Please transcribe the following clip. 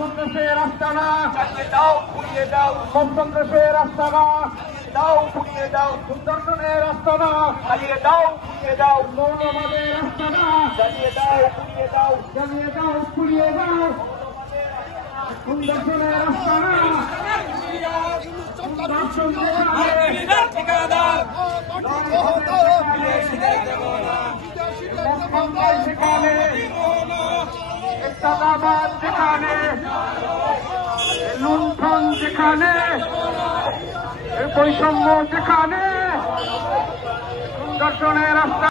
সন্ত্রাসের আস্তানা চালিয়ে দাও, পুড়িয়ে দাও, সন্ত্রাসের আস্তানা দাও, পুড়িয়ে দাও, সুদর্শনের আস্তানা চালিয়ে দাও, পুড়িয়ে দাও, মৌলবাদের আস্তানা চালিয়ে দাও, পুড়িয়ে দাও, চালিয়ে দাও, পুড়িয়ে দাও, সুদর্শনের আস্তানা সেখানে ইসলামাবাদ যেখানে লুণ্ঠন যেখানে বৈষম্য যেখানে সুদর্শনের রাস্তা